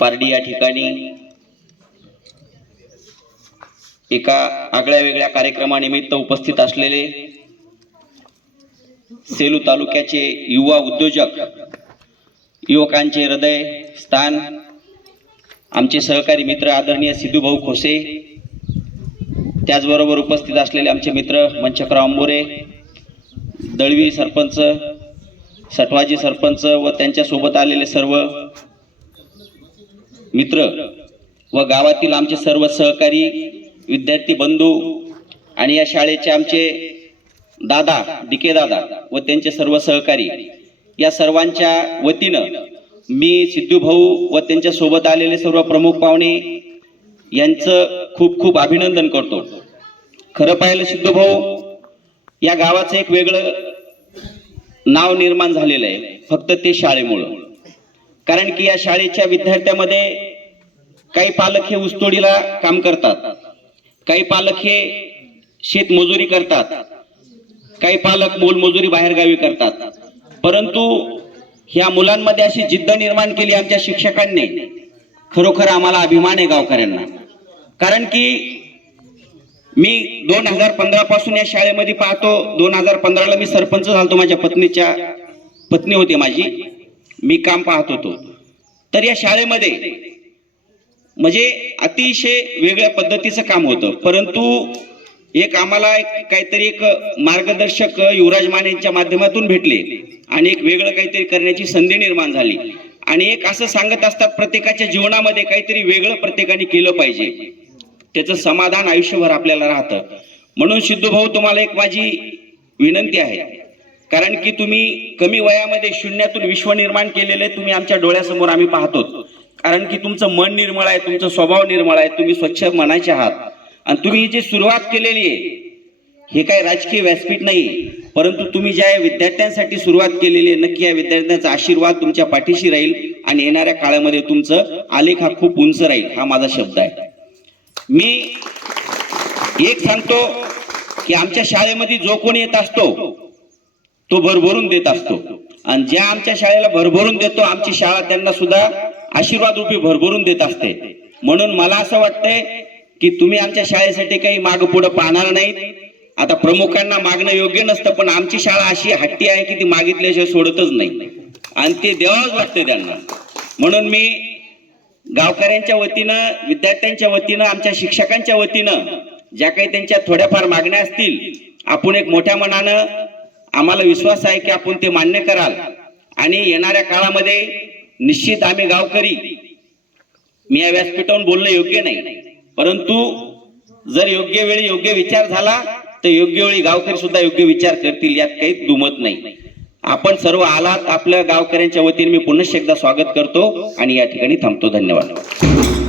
पारडी या ठिकाणी एका आगळ्या वेगळ्या कार्यक्रमानिमित्त उपस्थित असलेले सेलू तालुक्याचे युवा उद्योजक, युवकांचे हृदय स्थान आमचे सहकारी मित्र आदरणीय सिद्धूभाऊ खोसे, त्याचबरोबर उपस्थित असलेले आमचे मित्र मंचकराव अंबोरे, दळवी सरपंच, सटवाजी सरपंच व त्यांच्यासोबत आलेले सर्व मित्र व गावातील आमचे सर्व सहकारी विद्यार्थी बंधू आणि या शाळेचे आमचे दादा डिके दादा व त्यांचे सर्व सहकारी, या सर्वांच्या वतीनं मी सिद्धूभाऊ व त्यांच्या सोबत आलेले सर्व प्रमुख पाहुणे यांचं खूप खूप अभिनंदन करतो। खरं पाहिलं सिद्धूभाऊ, या गावाचं एक वेगळं नाव निर्माण झालेलं आहे फक्त ते शाळेमुळं। कारण की या शाळेच्या विद्यार्थ्यामध्ये काही पालक हे ऊसतोडीला काम करतात, काही पालक हे शेतमजुरी करतात, काही पालक मोलमजुरी बाहेरगावी करतात, परंतु ह्या मुलांमध्ये अशी जिद्द निर्माण केली आमच्या शिक्षकांनी, खरोखर आम्हाला अभिमान आहे गावकऱ्यांना। कारण की मी 2015 पासून या शाळेमध्ये पाहतो। 2015ला मी सरपंच झालतो, माझ्या पत्नी होती माझी, मी काम पाहत होतो। तर या शाळेमध्ये म्हणजे अतिशय वेगळ्या पद्धतीचं काम होतं, परंतु एक आम्हाला काहीतरी एक मार्गदर्शक युवराज माने यांच्या माध्यमातून भेटले आणि एक वेगळं काहीतरी करण्याची संधी निर्माण झाली। आणि एक असं सांगत असतात, प्रत्येकाच्या जीवनामध्ये काहीतरी वेगळं प्रत्येकाने केलं पाहिजे, त्याचं समाधान आयुष्यभर आपल्याला राहतं। म्हणून सिद्धूभाऊ, तुम्हाला एक माझी विनंती आहे, कारण की तुम्ही कमी वयामध्ये शून्यातून विश्व निर्माण केलेले तुम्ही आमच्या डोळ्यासमोर आम्ही पाहतो। कारण की तुमचं मन निर्मळ आहे, तुमचा स्वभाव निर्मळ आहे, तुम्ही स्वच्छ मनाचे आहात आणि तुम्ही ही जी सुरुवात केलेली आहे हे काही राजकीय व्यासपीठ नाही, परंतु तुम्ही ज्या विद्यार्थ्यांसाठी सुरुवात केलेली आहे, नक्की या विद्यार्थ्यांचा आशीर्वाद तुमच्या पाठीशी राहील आणि येणाऱ्या काळामध्ये तुमचं आलेख हा खूप उंच राहील, हा माझा शब्द आहे। मी एक सांगतो की आमच्या शाळेमध्ये जो कोणी येत असतो तो भरभरून देत असतो, आणि ज्या आमच्या शाळेला भरभरून देतो आमची शाळा त्यांना सुद्धा आशीर्वाद रूपी भरभरून देत असते। म्हणून मला असं वाटतंय की तुम्ही आमच्या शाळेसाठी काही मागं पुढं पाहणार नाहीत। आता प्रमुखांना मागणं योग्य नसतं, पण आमची शाळा अशी हट्टी आहे की ती मागितल्याशिवाय सोडतच नाही आणि ते द्यावंच लागतं त्यांना। म्हणून मी गावकऱ्यांच्या वतीनं, विद्यार्थ्यांच्या वतीनं, आमच्या शिक्षकांच्या वतीनं ज्या काही त्यांच्या थोड्याफार मागण्या असतील, आपण एक मोठ्या मनानं, आम्हाला विश्वास आहे की आपण ते मान्य कराल आणि येणाऱ्या काळामध्ये निश्चित आम्ही गावकरी, मी या व्यासपीठावरून बोलणं योग्य नाही, परंतु जर योग्य वेळी योग्य विचार झाला तर योग्य वेळी गावकरी सुद्धा योग्य विचार करतील, यात काही दुमत नाही। आपण सर्व आलात, आपल्या गावकऱ्यांच्या वतीने मी पुन्हा एकदा स्वागत करतो आणि या ठिकाणी थांबतो। धन्यवाद।